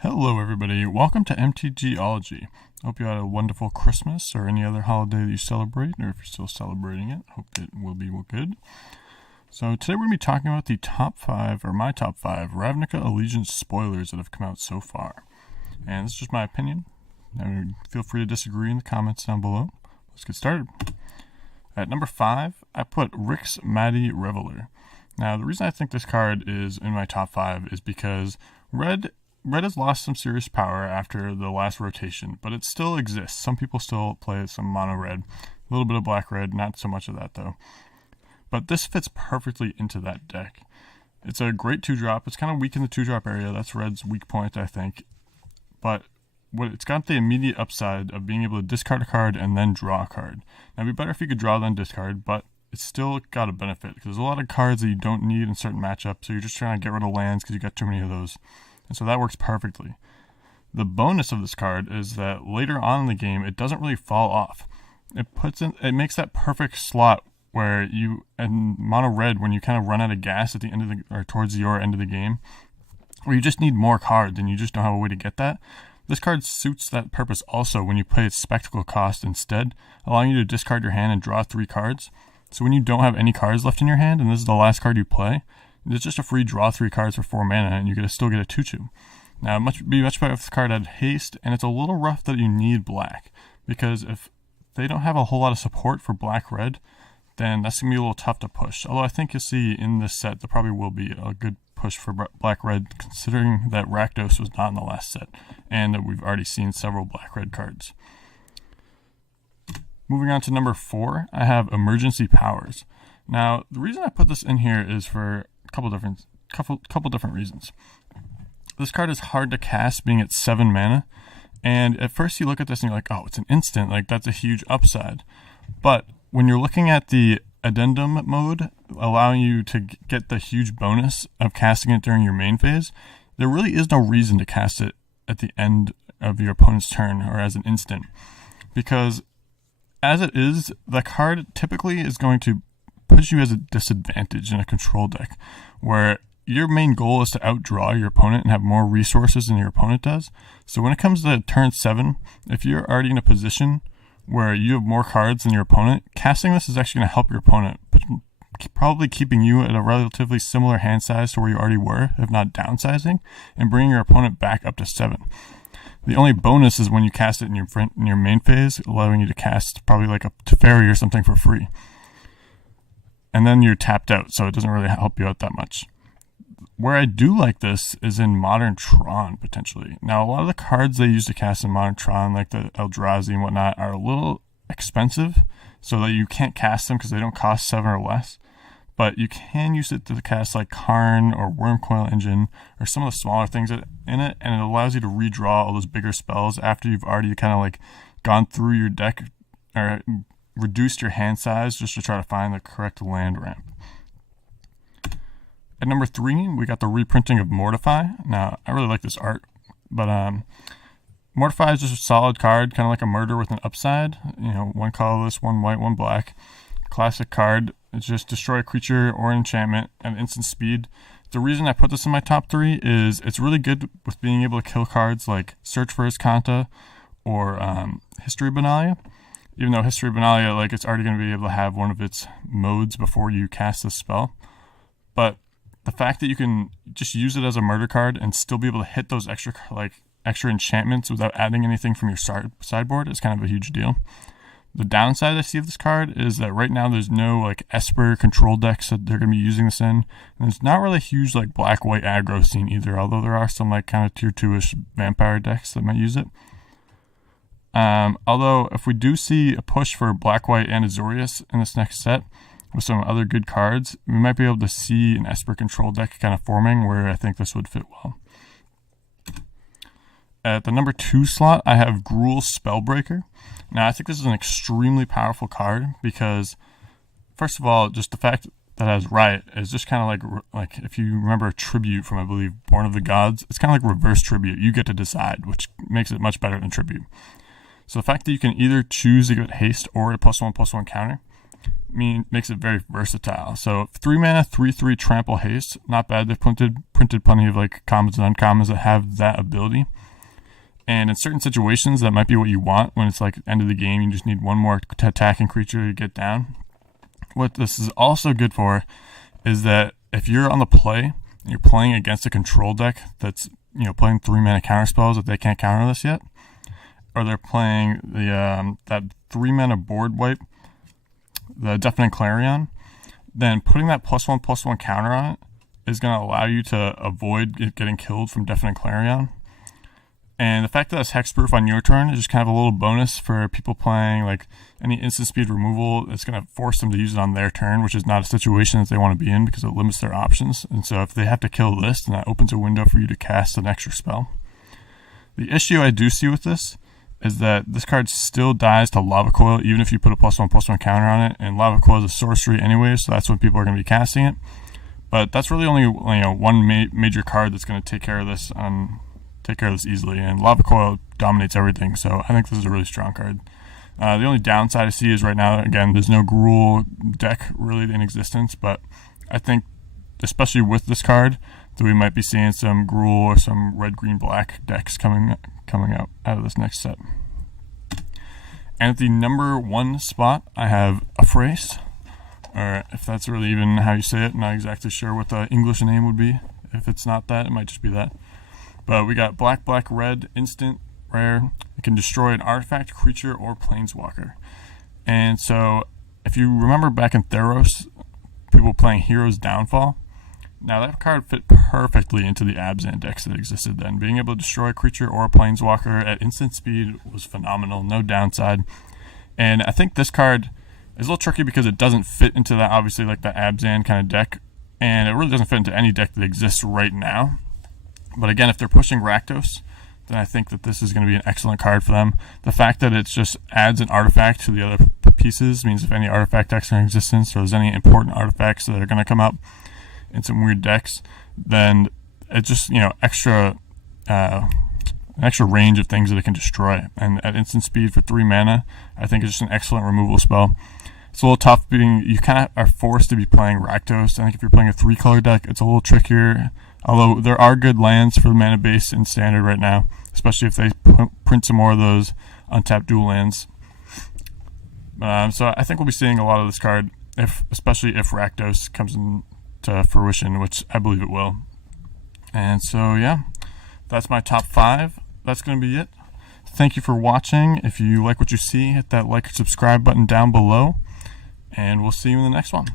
Hello everybody, welcome to MTGology. Hope you had a wonderful Christmas or any other holiday that you celebrate, or if you're still celebrating it, hope it will be good. So today we're going to be talking about the top 5, or my top 5, Ravnica Allegiance spoilers that have come out so far. And this is just my opinion. Feel free to disagree in the comments down below. Let's get started. At number 5, I put Rick's Mighty Reveler. Now the reason I think this card is in my top 5 is because Red has lost some serious power after the last rotation, but it still exists. Some people still play some mono red, a little bit of black red, not so much of that though. But this fits perfectly into that deck. It's a great 2-drop. It's kind of weak in the 2-drop area. That's Red's weak point, I think. But it's got the immediate upside of being able to discard a card and then draw a card. Now it'd be better if you could draw than discard, but it's still got a benefit because there's a lot of cards that you don't need in certain matchups, so you're just trying to get rid of lands because you got too many of those. And so that works perfectly. The bonus of this card is that later on in the game, it doesn't really fall off. It makes that perfect slot where you, in mono red, when you kind of run out of gas at the end of or towards your end of the game, where you just need more cards and you just don't have a way to get that. This card suits that purpose also when you play its spectacle cost instead, allowing you to discard your hand and draw 3 cards. So when you don't have any cards left in your hand, and this is the last card you play, it's just a free draw 3 cards for 4 mana, and you still get a 2/2. Now, it would be much better if this card had haste, and it's a little rough that you need black, because if they don't have a whole lot of support for black-red, then that's going to be a little tough to push. Although I think you'll see in this set, there probably will be a good push for black-red, considering that Rakdos was not in the last set, and that we've already seen several black-red cards. Moving on to number 4, I have Emergency Powers. Now, the reason I put this in here is for couple different reasons. This card is hard to cast, being at 7 mana, and at first you look at this and you're like, oh, it's an instant, like that's a huge upside. But when you're looking at the addendum mode, allowing you to get the huge bonus of casting it during your main phase, there really is no reason to cast it at the end of your opponent's turn or as an instant, because as it is, the card typically is going to puts you as a disadvantage in a control deck, where your main goal is to outdraw your opponent and have more resources than your opponent does. So when it comes to turn 7, if you're already in a position where you have more cards than your opponent, casting this is actually going to help your opponent, but probably keeping you at a relatively similar hand size to where you already were, if not downsizing, and bringing your opponent back up to 7. The only bonus is when you cast it in your main phase, allowing you to cast probably like a Teferi or something for free. And then you're tapped out, so it doesn't really help you out that much. Where I do like this is in Modern Tron, potentially. Now, a lot of the cards they use to cast in Modern Tron, like the Eldrazi and whatnot, are a little expensive, so that you can't cast them because they don't cost 7 or less. But you can use it to cast like Karn or Wormcoil Engine, or some of the smaller things in it, and it allows you to redraw all those bigger spells after you've already kind of like gone through your deck, or reduced your hand size just to try to find the correct land ramp. At number 3, we got the reprinting of Mortify. Now, I really like this art, but Mortify is just a solid card, kind of like a murder with an upside. You know, 1 colorless, 1 white, 1 black. Classic card. It's just destroy a creature or enchantment at instant speed. The reason I put this in my top 3 is it's really good with being able to kill cards like Search for Iskanta or History Benalia. Even though History Benalia, like, it's already going to be able to have one of its modes before you cast the spell. But the fact that you can just use it as a murder card and still be able to hit those extra enchantments without adding anything from your sideboard is kind of a huge deal. The downside I see of this card is that right now there's no like Esper control decks that they're going to be using this in. And there's not really a huge like black-white aggro scene either, although there are some like kind of tier 2-ish vampire decks that might use it. Although, if we do see a push for Black-White and Azorius in this next set, with some other good cards, we might be able to see an Esper control deck kind of forming where I think this would fit well. At the number 2 slot, I have Gruul Spellbreaker. Now, I think this is an extremely powerful card because, first of all, just the fact that it has Riot is just kind of like if you remember Tribute from, I believe, Born of the Gods, it's kind of like reverse Tribute. You get to decide, which makes it much better than Tribute. So the fact that you can either choose to get haste or a +1/+1 counter makes it very versatile. So 3 mana, 3/3 trample haste, not bad. They've printed plenty of like commons and uncommons that have that ability. And in certain situations, that might be what you want. When it's like end of the game, you just need one more attacking creature to get down. What this is also good for is that if you're on the play and you're playing against a control deck that's playing 3 mana counter spells that they can't counter this yet, or they're playing the that 3 mana board wipe, the Deafening Clarion, then putting that +1/+1 counter on it is going to allow you to avoid getting killed from Deafening Clarion. And the fact that it's hexproof on your turn is just kind of a little bonus for people playing like any instant speed removal. It's going to force them to use it on their turn, which is not a situation that they want to be in because it limits their options. And so if they have to kill this, then that opens a window for you to cast an extra spell. The issue I do see with this is that this card still dies to Lava Coil, even if you put a +1/+1 counter on it. And Lava Coil is a sorcery anyway, so that's when people are going to be casting it. But that's really only one major card that's going to take care of this easily, and Lava Coil dominates everything, so I think this is a really strong card. The only downside I see is right now, again, there's no Gruul deck really in existence, but I think, especially with this card, that we might be seeing some Gruul or some red, green, black decks coming out of this next set. And at the number 1 spot, I have Afrace, or if that's really even how you say it, not exactly sure what the English name would be. If it's not that, it might just be that. But we got black, red, instant, rare. It can destroy an artifact, creature, or planeswalker. And so, if you remember back in Theros, people playing Hero's Downfall, now that card fit perfectly into the Abzan decks that existed then. Being able to destroy a creature or a planeswalker at instant speed was phenomenal, no downside. And I think this card is a little tricky because it doesn't fit into that, obviously, like the Abzan kind of deck. And it really doesn't fit into any deck that exists right now. But again, if they're pushing Rakdos, then I think that this is going to be an excellent card for them. The fact that it just adds an artifact to the other pieces means if any artifact decks are in existence or there's any important artifacts that are going to come up in some weird decks, then it's just, an extra range of things that it can destroy. And at instant speed for 3 mana, I think it's just an excellent removal spell. It's a little tough you kind of are forced to be playing Rakdos. I think if you're playing a 3-color deck, it's a little trickier. Although there are good lands for the mana base in Standard right now, especially if they print some more of those untapped dual lands. So I think we'll be seeing a lot of this card, especially if Rakdos comes into fruition, which I believe it will. And so, yeah, that's my top 5. That's going to be it. Thank you for watching. If you like what you see, hit that like or subscribe button down below, and we'll see you in the next one.